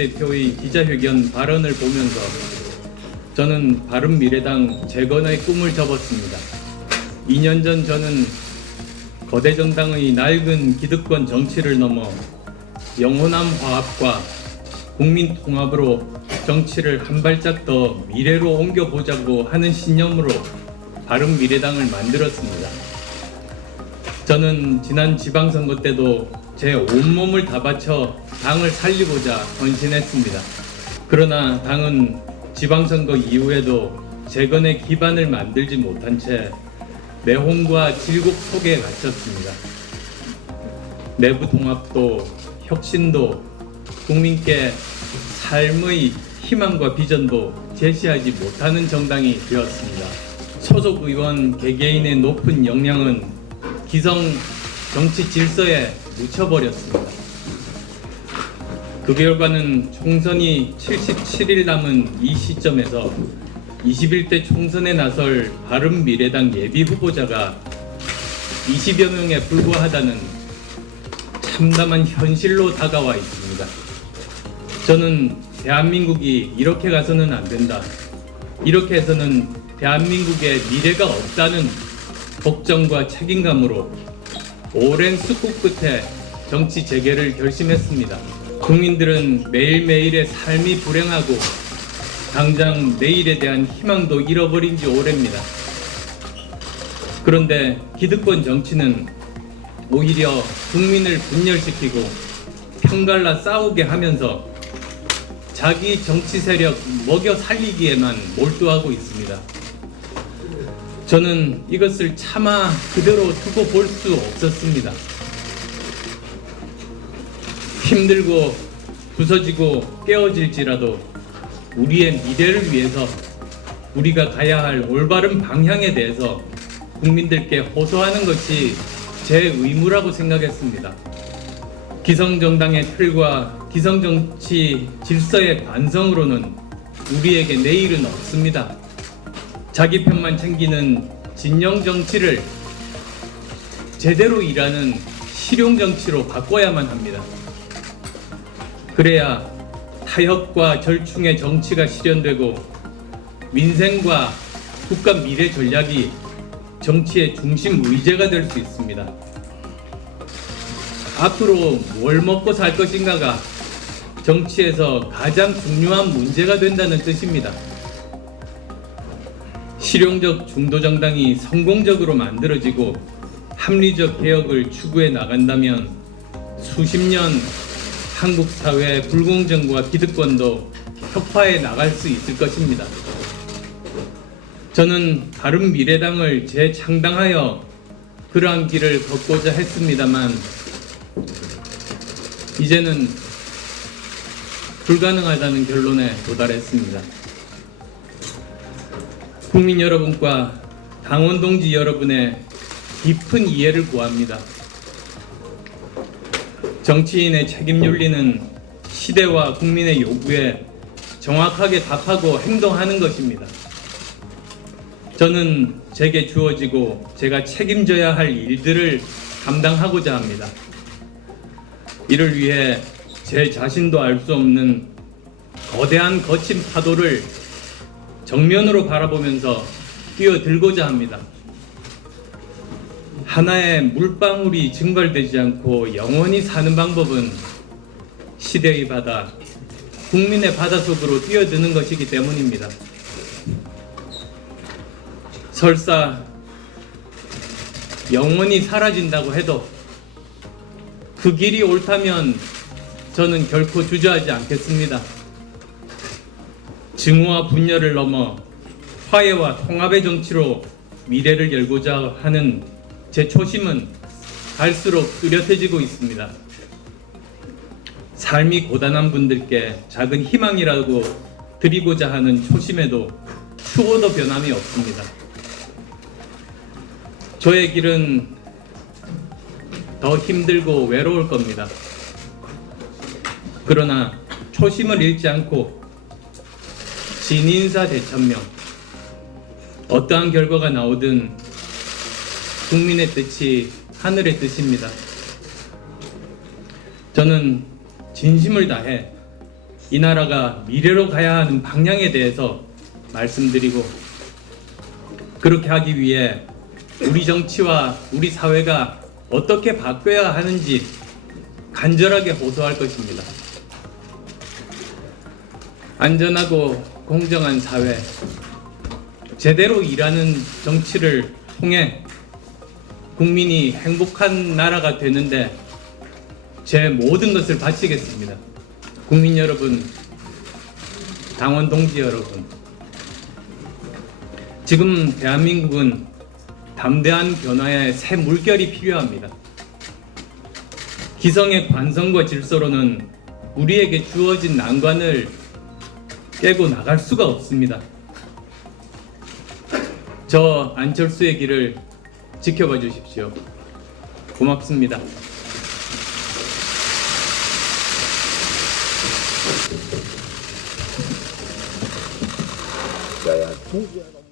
대표의 기자회견 발언을 보면서 저는 바른미래당 재건의 꿈을 접었습니다. 2년 전 저는 거대 정당의 낡은 기득권 정치를 넘어 영원한 화합과 국민 통합으로 정치를 한 발짝 더 미래로 옮겨보자고 하는 신념으로 바른미래당을 만들었습니다. 저는 지난 지방선거 때도 제 온몸을 다 바쳐 당을 살리고자 헌신했습니다. 그러나 당은 지방선거 이후에도 재건의 기반을 만들지 못한 채 내홍과 질곡 속에 갇혔습니다. 내부 통합도 혁신도 국민께 삶의 희망과 비전도 제시하지 못하는 정당이 되었습니다. 소속 의원 개개인의 높은 역량은 기성 정치 질서에 묻혀버렸습니다. 그 결과는 총선이 77일 남은 이 시점에서 21대 총선에 나설 바른미래당 예비 후보자가 20여 명에 불과하다는 참담한 현실로 다가와 있습니다. 저는 대한민국이 이렇게 가서는 안 된다. 이렇게 해서는 대한민국의 미래가 없다는 걱정과 책임감으로 오랜 숙고 끝에 정치 재개를 결심했습니다. 국민들은 매일매일의 삶이 불행하고 당장 내일에 대한 희망도 잃어버린 지 오래입니다. 그런데 기득권 정치는 오히려 국민을 분열시키고 편갈라 싸우게 하면서 자기 정치 세력 먹여 살리기에만 몰두하고 있습니다. 저는 이것을 차마 그대로 두고 볼 수 없었습니다. 힘들고 부서지고 깨어질지라도 우리의 미래를 위해서 우리가 가야 할 올바른 방향에 대해서 국민들께 호소하는 것이 제 의무라고 생각했습니다. 기성정당의 틀과 기성정치 질서의 반성으로는 우리에게 내일은 없습니다. 자기 편만 챙기는 진영 정치를 제대로 일하는 실용 정치로 바꿔야만 합니다. 그래야 타협과 절충의 정치가 실현되고 민생과 국가 미래 전략이 정치의 중심 의제가 될 수 있습니다. 앞으로 뭘 먹고 살 것인가가 정치에서 가장 중요한 문제가 된다는 뜻입니다. 실용적 중도정당이 성공적으로 만들어지고 합리적 개혁을 추구해 나간다면 수십 년 한국 사회의 불공정과 기득권도 혁파해 나갈 수 있을 것입니다. 저는 바른미래당을 재창당하여 그러한 길을 걷고자 했습니다만 이제는 불가능하다는 결론에 도달했습니다. 국민 여러분과 당원 동지 여러분의 깊은 이해를 구합니다. 정치인의 책임 윤리는 시대와 국민의 요구에 정확하게 답하고 행동하는 것입니다. 저는 제게 주어지고 제가 책임져야 할 일들을 감당하고자 합니다. 이를 위해 제 자신도 알 수 없는 거대한 거친 파도를 정면으로 바라보면서 뛰어들고자 합니다. 하나의 물방울이 증발되지 않고 영원히 사는 방법은 시대의 바다, 국민의 바다 속으로 뛰어드는 것이기 때문입니다. 설사 영원히 사라진다고 해도 그 길이 옳다면 저는 결코 주저하지 않겠습니다. 증오와 분열을 넘어 화해와 통합의 정치로 미래를 열고자 하는 제 초심은 갈수록 뚜렷해지고 있습니다. 삶이 고단한 분들께 작은 희망이라고 드리고자 하는 초심에도 추호도 변함이 없습니다. 저의 길은 더 힘들고 외로울 겁니다. 그러나 초심을 잃지 않고 진인사 대천명, 어떠한 결과가 나오든 국민의 뜻이 하늘의 뜻입니다. 저는 진심을 다해 이 나라가 미래로 가야 하는 방향에 대해서 말씀드리고, 그렇게 하기 위해 우리 정치와 우리 사회가 어떻게 바뀌어야 하는지 간절하게 호소할 것입니다. 안전하고 공정한 사회, 제대로 일하는 정치를 통해 국민이 행복한 나라가 되는데 제 모든 것을 바치겠습니다. 국민 여러분, 당원 동지 여러분, 지금 대한민국은 담대한 변화의 새 물결이 필요합니다. 기성의 관성과 질서로는 우리에게 주어진 난관을 깨고 나갈 수가 없습니다. 저 안철수의 길을 지켜봐 주십시오. 고맙습니다. 야야, 통지하라.